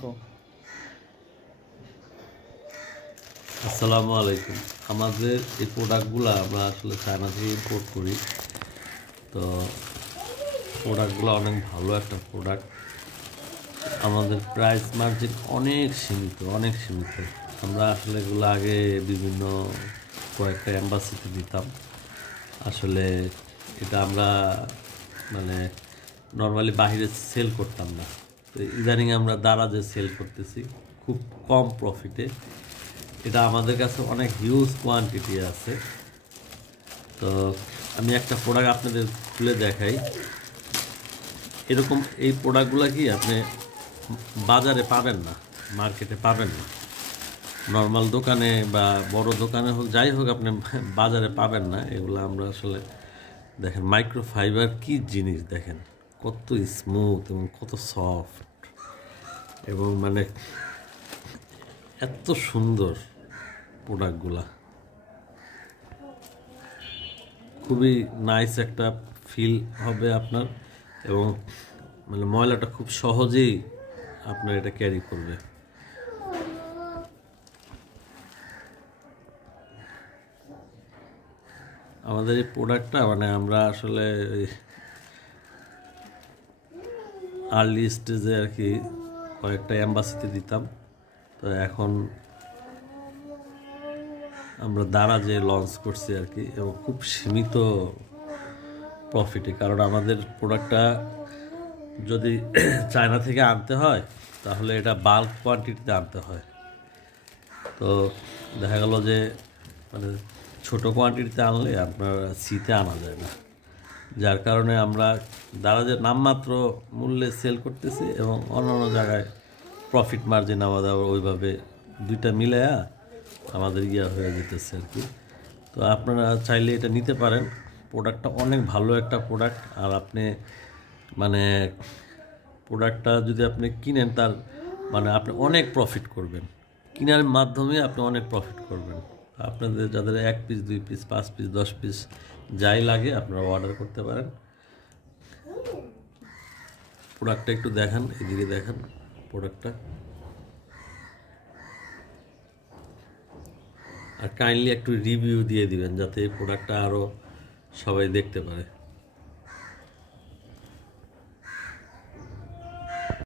গো। আসসালামু আলাইকুম। আমাদের এই প্রোডাক্টগুলো আমরা আসলে চায়না থেকে ইম্পোর্ট করি। তো প্রোডাক্টগুলো অনেক ভালো একটা প্রোডাক্ট। আমাদের প্রাইস মার্জিন অনেক সীমিত। আমরা আসলে এগুলো আগে বিভিন্ন কয়েকটা এম্বাসিতে দিতাম। আসলে এটা আমরা মানে নর্মালি বাহিরে সেল করতাম না। তো ইদানিং আমরা দারাজে সেল করতেছি খুব কম প্রফিটে। এটা আমাদের কাছে অনেক হিউজ কোয়ান্টিটি আছে। তো আমি একটা প্রোডাক্ট আপনাদের খুলে দেখাই। এরকম এই প্রোডাক্টগুলো কি আপনি বাজারে পাবেন না, মার্কেটে পাবেন না, নর্মাল দোকানে বা বড় দোকানে হোক যাই হোক আপনি বাজারে পাবেন না। এগুলো আমরা আসলে দেখেন মাইক্রোফাইবার কি জিনিস, দেখেন কত স্মুথ এবং কত সফট এবং মানে এত সুন্দর প্রোডাক্টগুলা। খুবই নাইস একটা ফিল হবে আপনার এবং মানে ময়লাটা খুব সহজেই আপনার এটা ক্যারি করবে। আমাদের এই প্রোডাক্টটা মানে আমরা আসলে আর্লি স্টেজে আর কি কয়েকটা এম্বাসিতে দিতাম। তো এখন আমরা দারাজে লঞ্চ করছি আর কি, এবং খুব সীমিত প্রফিটে। কারণ আমাদের প্রোডাক্টটা যদি চায়না থেকে আনতে হয় তাহলে এটা বাল্ক কোয়ান্টিটিতে আনতে হয়। তো দেখা গেল যে মানে ছোটো কোয়ান্টিটিতে আনলে আপনার সিতে আনা যায় না, যার কারণে আমরা দারাজের নামমাত্র মূল্যে সেল করতেছি এবং অন্যান্য জায়গায় প্রফিট মার্জিন আমাদের ওইভাবে দুইটা মিলায়া আমাদের হয়ে যেতেছে আর কি। তো আপনারা চাইলে এটা নিতে পারেন। প্রোডাক্টটা অনেক ভালো একটা প্রোডাক্ট। আর আপনি মানে প্রোডাক্টটা যদি আপনি কিনেন তার মানে আপনি অনেক প্রফিট করবেন। কেনার মাধ্যমে আপনি অনেক প্রফিট করবেন। আপনাদের যাদের 1 পিস 2 পিস 5 পিস 10 পিস যাই লাগে আপনারা অর্ডার করতে পারেন। প্রোডাক্টটা একটু দেখান, এদিকে দেখান প্রোডাক্টটা, আর কাইন্ডলি একটু রিভিউ দিয়ে দিবেন যাতে এই প্রোডাক্টটা আরও সবাই দেখতে পারে।